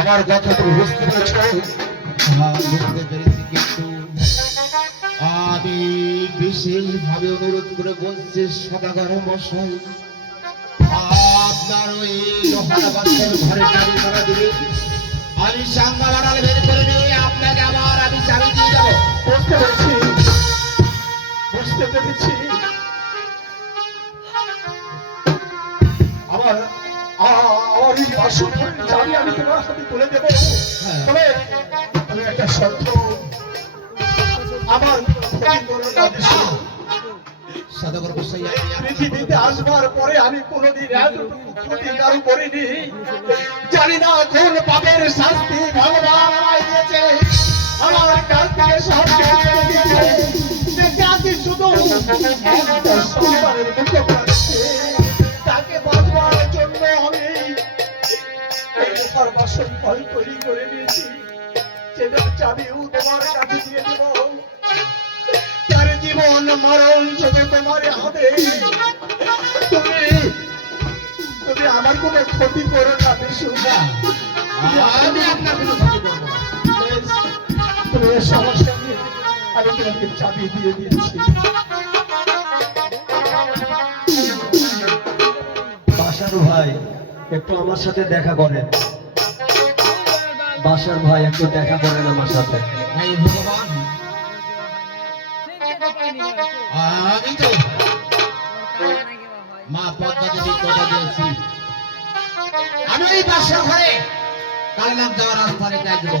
আমার কথা তুমি বুঝতে পেরেছ? বুঝতে পেরেছি, কিন্তু আমি বিশেষভাবে অনুরোধ করে বলছি সদাগর মশাই, আপনার ওই লোহার বাক্সের ঘরে চাবি করা দিবে। আমি সাংবাদ বের করে নিয়ে আপনাকে আবার আমি চাবি দিয়ে যাবো। বুঝতে পেরেছি, বুঝতে পেরেছি। আমার বাসন চাবি আমি তোমার হাতে তুলে দেবো। তবে আমি একটা শর্ত, আমার পৃথিবীতে আসবার পরে আমি কোনোদিন এতটুকু ক্ষতি কারো করিনি। জানি না কোন পাপের শাস্তি ভগবান আমায় দিয়েছে, আমার কাছ থেকে সব দিয়েছে। দেখে শুধু একটা সন্তানের মুখে পড়ছে, তাকে বাঁচবার জন্য আমি এই লোহার বাসন ফল তৈরি করে নিয়েছি। সেটার চাবিও তোমার কাছে দিয়ে দেব। তার জীবন মরণ শুধু তোমার হাতে। তুমি আমার কোনো ক্ষতি করো না বিশু। আমি আপনার কোনো ক্ষতি করবো না। তুমি এর সমস্যা নিয়ে আমি তোমাকে চাবি দিয়ে দিয়েছি। বাসার ভাই একটু আমার সাথে দেখা করেন। বাসার ভাই একটু দেখা করেন আমার সাথে। ভাই ভগবান, আমি তো মা পদ্মা দেবী কথা দিয়েছি, আমি ওই বাসার ঘরে কালনাথ যাওয়ার রাস্তা রেখে দেবো।